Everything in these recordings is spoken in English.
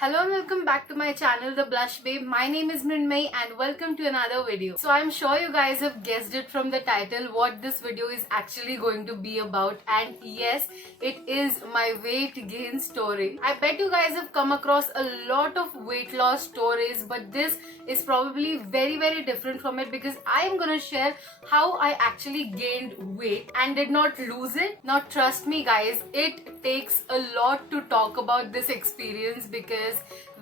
Hello and welcome back to my channel The Blush Babe. My name is Mrinmay and welcome to another video. So I'm sure you guys have guessed it from the title what this video is actually going to be about, and yes, it is my weight gain story. I bet you guys have come across a lot of weight loss stories, but this is probably very different from it because I am gonna share how I actually gained weight and did not lose it. Now trust me guys, it takes a lot to talk about this experience because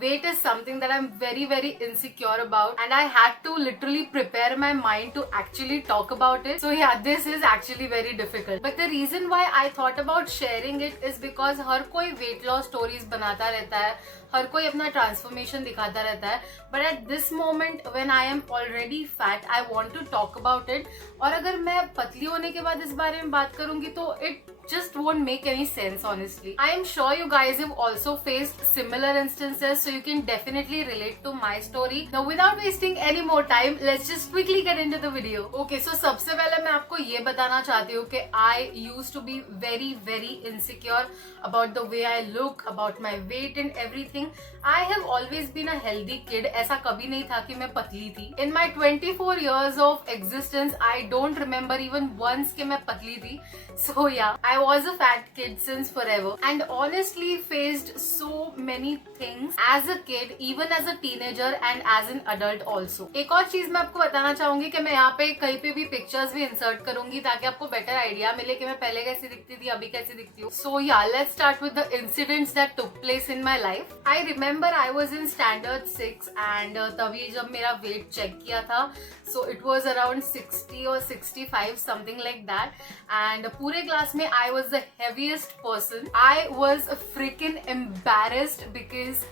weight is something that I'm very insecure about, and I had to literally prepare my mind to actually talk about it. So yeah, this is actually very difficult. But the reason why I thought about sharing it is because हर कोई weight loss stories बनाता रहता है, हर कोई अपना transformation दिखाता रहता है, but at this moment when I am already fat, I want to talk about it. और अगर मैं पतली होने के बाद इस बारे में बात करूंगी तो it just won't make any sense honestly. I am sure you guys have also faced similar instances, so you can definitely relate to my story. Now without wasting any more time, let's just quickly get into the video. Okay, so सबसे पहले मैं आपको ये बताना चाहती हूँ कि I used to be very insecure about the way I look, about my weight and everything. I have always been a healthy kid. ऐसा कभी नहीं था कि मैं पतली थी. In my 24 years of existence, I don't remember even once कि मैं पतली थी. So yeah, I was a fat kid since forever and honestly faced so many things as a kid, even as a teenager and as an adult also. एक और चीज मैं आपको बताना चाहूंगी कि मैं यहाँ पे कहीं पे भी पिक्चर्स भी इंसर्ट करूंगी ताकि आपको बेटर आइडिया मिले कि मैं पहले कैसी दिखती थी, अभी कैसी दिखती हूँ. So yeah, let's start with the incidents that took place in my life. I remember I was in standard 6 and तभी जब मेरा weight check किया था, so it was around 60 or 65 something like that, and पूरे class में I was the heaviest person. I was freaking embarrassed because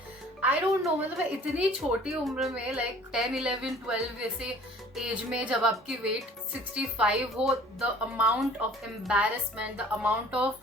I don't know, मतलब इतनी छोटी उम्र में like 10, 11, 12 ऐसे एज में जब आपकी वेट 65 हो, the amount of embarrassment, the amount of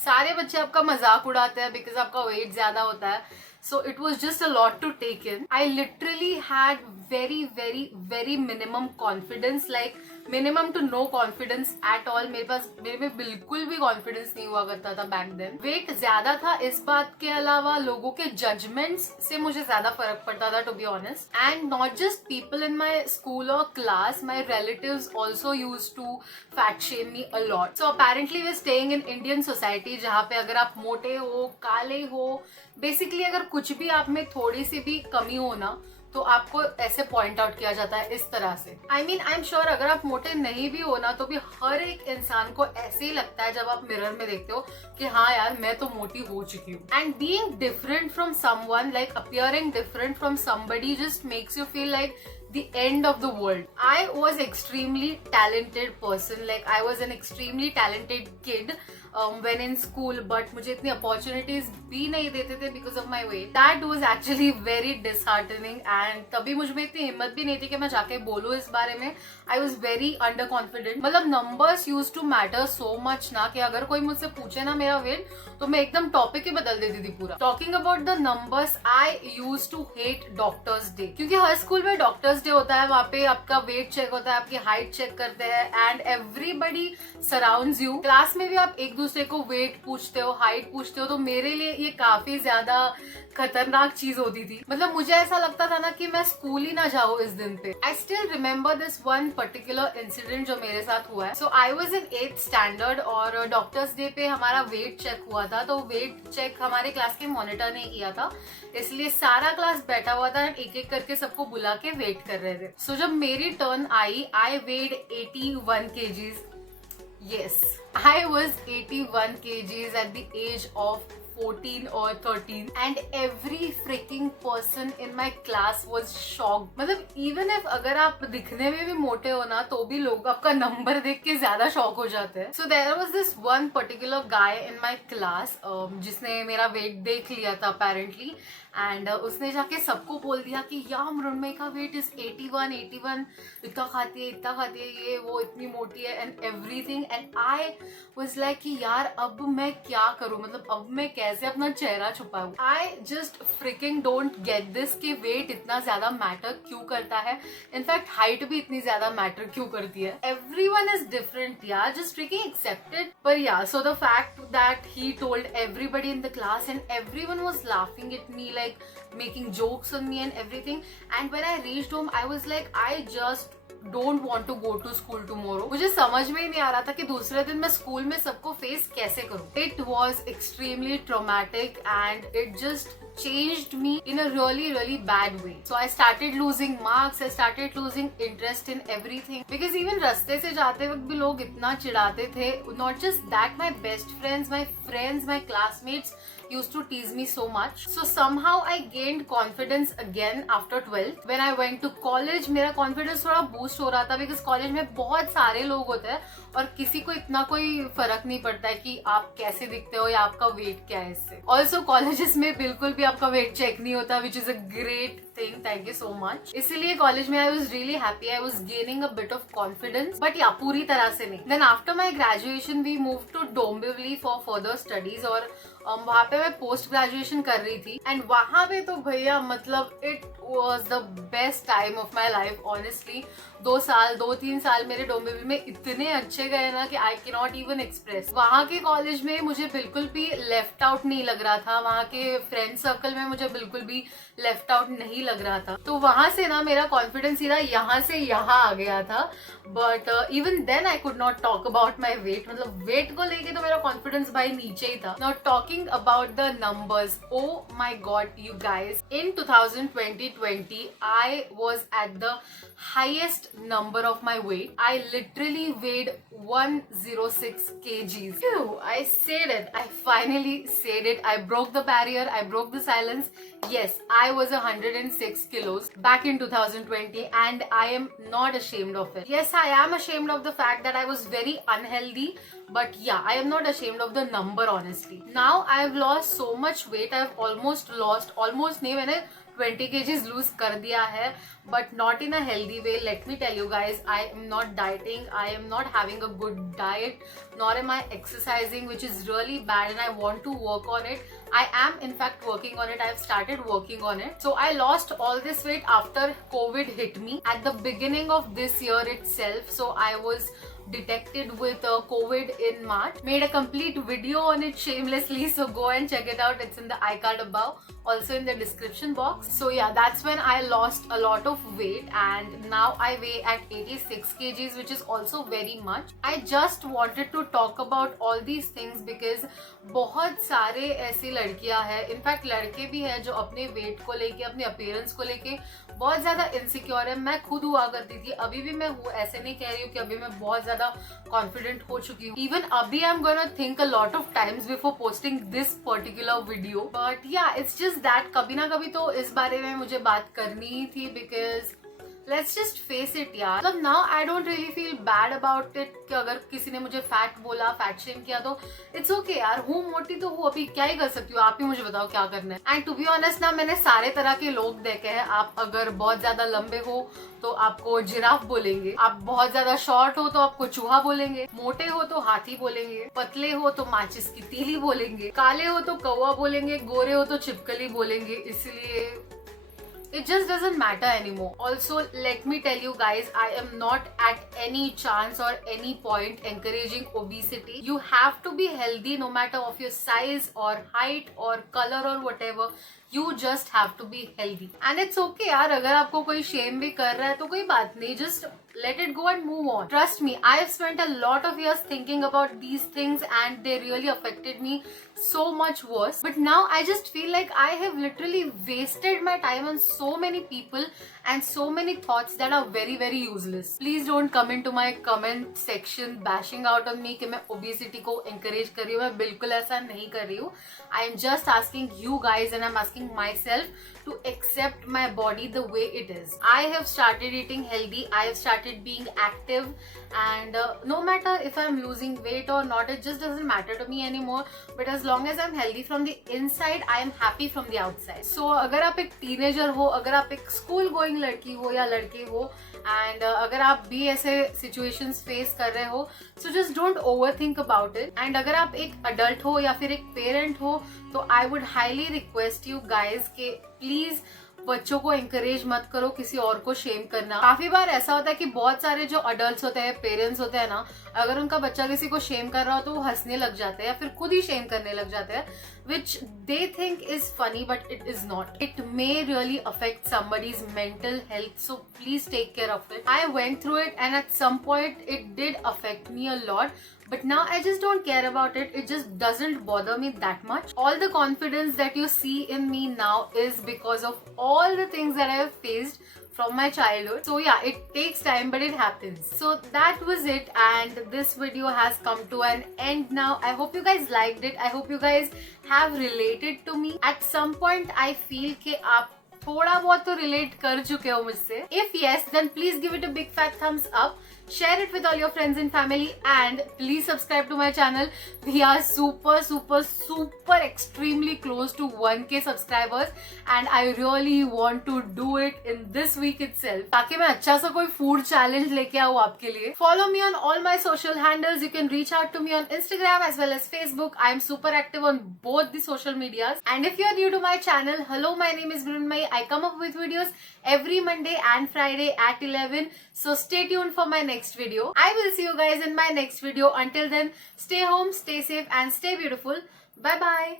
सारे बच्चे आपका मजाक उड़ाते हैं बिकॉज आपका वेट ज्यादा होता है. So it was just a lot to take in. I literally had very minimum confidence, like minimum to no confidence at all. मेरे में बिल्कुल भी confidence नहीं हुआ करता था back then. Weight ज्यादा था, इस बात के अलावा लोगों के judgments से मुझे ज्यादा फर्क पड़ता था to be honest. And not just people in my school or class, my relatives also used to fat shame me a lot. So apparently we're staying in Indian society जहाँ पे अगर आप मोटे हो, काले हो, बेसिकली अगर कुछ भी आप में थोड़ी सी भी कमी हो ना तो आपको ऐसे पॉइंट आउट किया जाता है इस तरह से. आई एम श्योर अगर आप मोटे नहीं भी हो ना तो भी हर एक इंसान को ऐसे ही लगता है जब आप मिरर में देखते हो कि हाँ यार मैं तो मोटी हो चुकी हूँ. And being different from someone, like appearing different from somebody, just makes you feel like the end of the world. I was extremely talented person, like I was an extremely talented kid when in school, but मुझे इतनी opportunities भी नहीं देते थे because of my weight. That was actually very disheartening and तभी मुझ में इतनी हिम्मत भी नहीं थी कि मैं जाके बोलूँ इस बारे में. I was very underconfident. मतलब numbers used to matter so much ना कि अगर कोई मुझसे पूछे ना मेरा weight तो मैं एकदम टॉपिक ही बदल देती थी पूरा. Talking about the numbers, I used to hate Doctor's Day क्योंकि हर स्कूल में Doctor's Day होता है, वहाँ पे आपका वेट चेक होता है, आपकी हाइट चेक करते हैं and everybody surrounds you. Class में भी आप एक दूसरे को वेट पूछते हो, हाइट पूछते हो, तो मेरे लिए ये काफी ज्यादा खतरनाक चीज होती थी. मतलब मुझे ऐसा लगता था ना कि मैं स्कूल ही ना जाऊँ इस दिन पे. I still remember this one particular incident जो मेरे साथ हुआ है. So I was in 8th standard और डॉक्टर्स डे पे हमारा वेट चेक हुआ था. तो वेट चेक हमारे क्लास के मॉनिटर ने किया था, इसलिए सारा क्लास बैठा हुआ था, एक एक करके सबको बुला के वेट कर रहे थे. सो जब मेरी turn I, I Wade 81 kgs. Yes, I was 81 kgs at the age of 14 or 13 and every freaking person in my class was shocked. मतलब even if अगर आप दिखने में भी मोटे हो ना तो भी लोग आपका नंबर देख के ज्यादा शॉक हो जाते हैं. So there was this one particular guy in my class जिसने मेरा वेट देख लिया था apparently एंड उसने जाके सबको बोल दिया कि यार मृण्मयी का वेट इज 81, इतना खाती है, ये वो इतनी मोटी है and everything. And I was like कि यार अब मैं क्या करूं, मतलब अब मैं कैसे अपना चेहरा छुपाऊं। I just freaking don't get this कि वेट इतना ज्यादा मैटर क्यों करता है, इनफैक्ट हाइट भी इतनी ज्यादा मैटर क्यों करती है। एवरीवन इज डिफरेंट यार, जस्ट फ्रिकिंग एक्सेप्टेड। पर या so the fact that he told everybody in the class and everyone was laughing at me, like making jokes on me and everything, and when I reached home I was like I just don't want to go to school tomorrow। मुझे समझ में ही नहीं आ रहा था कि दूसरे दिन मैं स्कूल में सबको फेस कैसे करूं। It was extremely traumatic and it just changed me in a really bad way। So I started losing marks, I started losing interest in everything because even रास्ते से जाते वक्त भी लोग इतना चिढ़ाते थे। Not just that, my best friends, my friends, my classmates used to tease me so much। So somehow I gained confidence again after 12th। When I went to college मेरा confidence थोड़ा boost हो रहा था because college में बहुत सारे लोग होते हैं और किसी को इतना कोई फर्क नहीं पड़ता है कि आप कैसे दिखते हो या आपका वेट क्या है इससे। ऑल्सो कॉलेजेस में बिल्कुल भी आपका वेट चेक नहीं होता, which is a great thing, thank you so much. इसीलिए कॉलेज में I was really happy, I was gaining a bit of confidence, but yeah पूरी तरह से नहीं। Then after my graduation we move to Dombivli for further studies और वहां पे मैं पोस्ट ग्रेजुएशन कर रही थी एंड वहां पे तो भैया मतलब it was the best time of my life honestly. 2-3 साल मेरे डोंबिवली में इतने अच्छे गए ना कि I can not even express. वहाँ के कॉलेज में मुझे बिल्कुल भी लेफ्ट आउट नहीं लग रहा था, वहाँ के फ्रेंड सर्कल में मुझे बिल्कुल भी लेफ्ट आउट नहीं लग रहा था। तो वहां से ना मेरा कॉन्फिडेंस सीधा यहाँ से यहाँ आ गया था। But even then I could not talk about my weight, मतलब वेट को लेके तो मेरा कॉन्फिडेंस भाई नीचे ही था। Not talking about the numbers, oh my god you guys, in 2020 I was at the highest number of my weight। I literally weighed 106 kgs। Phew, I said it, I finally said it, I broke the barrier, I broke the silence। Yes, I was 106 kilos back in 2020 and I am not ashamed of it। Yes, I am ashamed of the fact that I was very unhealthy, but yeah, I am not ashamed of the number honestly। Now I have lost so much weight, I have almost नहीं, मैंने 20 kgs lose कर दिया है, but not in a healthy way। Let me tell you guys, I am not dieting, I am not having a good diet, nor am I exercising, which is really bad and I want to work on it। I am in fact working on it, I have started working on it। So I lost all this weight after COVID hit me at the beginning of this year itself। So I was detected with COVID in March, made a complete video on it shamelessly, so go and check it out, it's in the iCard above, also in the description box। So yeah, that's when I lost a lot of weight and now I weigh at 86 kgs, which is also very much। I just wanted to talk about all these things because बहुत सारे ऐसी लड़कियां हैं, in fact लड़के भी हैं जो अपने वेट को लेके, अपने अपीयरेंस को लेके बहुत ज्यादा इनसिक्योर है। मैं खुद हुआ करती थी, अभी भी मैं हूँ, ऐसे नहीं कह रही हूँ कि अभी मैं बहुत ज्यादा कॉन्फिडेंट हो चुकी हूँ। इवन अभी I am gonna think a lot of times before posting this particular video, but या इट्स जस्ट दैट कभी ना कभी तो इस बारे में मुझे बात करनी ही थी because let's just face it यार। मतलब now I don't really feel bad about it कि अगर किसी ने मुझे फैट बोला, फैट शेम किया तो इट्स ओके यार, हूँ मोटी तो हूँ, अभी क्या ही कर सकती हूँ, आप ही मुझे बताओ क्या करना है। एंड टू बी ऑनेस्ट ना, मैंने सारे तरह के लोग देखे हैं। आप अगर बहुत ज्यादा लंबे हो तो आपको जिराफ बोलेंगे, आप बहुत ज्यादा शॉर्ट हो तो आपको चूहा बोलेंगे, मोटे हो तो हाथी बोलेंगे, पतले हो तो माचिस की तीली बोलेंगे, काले हो तो कौवा बोलेंगे, गोरे हो तो छिपकली बोलेंगे। इसलिए it just doesn't matter anymore। Also, let me tell you guys, I am not at any chance or any point encouraging obesity। You have to be healthy no matter of your size or height or color or whatever। You just have to be healthy and it's okay यार, अगर आपको कोई Shem भी कर रहा है तो कोई बात नहीं, just let it go and move on। Trust me, I have spent a lot of years thinking about these things and they really affected me so much worse। But now I just feel like I have literally wasted my time on so many people and so many thoughts that are very useless। Please don't come into my comment section bashing out on me कि मैं obesity को encourage कर रही हूँ, मैं बिल्कुल ऐसा नहीं कर रही हूँ। I am just asking you guys and I'm asking myself to accept my body the way it is। I have started eating healthy, I have started being active and no matter if I'm losing weight or not, it just doesn't matter to me anymore। But as long as I'm healthy from the inside, I am happy from the outside। So अगर आप एक teenager हो, अगर आप एक school going लड़की हो या लड़के हो एंड अगर आप भी ऐसे सिचुएशंस फेस कर रहे हो so just don't over think about it. And अगर आप एक अडल्ट हो या फिर एक पेरेंट हो तो I would highly request you guys के प्लीज बच्चों को एंकरेज मत करो किसी और को शेम करना. काफी बार ऐसा होता है कि बहुत सारे जो अडल्ट्स होते हैं, पेरेंट्स होते हैं ना, अगर उनका बच्चा किसी को शेम कर रहा हो तो वो हंसने लग जाते हैं या फिर खुद ही शेम करने लग जाते हैं, which they think is funny but it is not. It may really affect somebody's mental health, so please take care of it. I went through it and at some point it did affect me a lot, but now I just don't care about it. It just doesn't bother me that much. All the confidence that you see in me now is because of all the things that I have faced from my childhood. So yeah, it takes time but it happens. So that was it and this video has come to an end now. I hope you guys liked it. I hope you guys have related to me. At some point I feel कि आप थोड़ा बहुत तो relate कर चुके हो मुझसे. If yes, then please give it a big fat thumbs up. Share it with all your friends and family and please subscribe to my channel. We are super extremely close to 1k subscribers and I really want to do it in this week itself. ताकि मैं अच्छा सा कोई food challenge लेके आऊँ आपके लिए. Follow me on all my social handles. You can reach out to me on Instagram as well as Facebook. I am super active on both the social medias. And if you are new to my channel, hello, my name is Mrunmayee. I come up with videos every Monday and Friday at 11. So stay tuned for my next video. I will see you guys in my next video. Until then, stay home, stay safe and stay beautiful. Bye bye.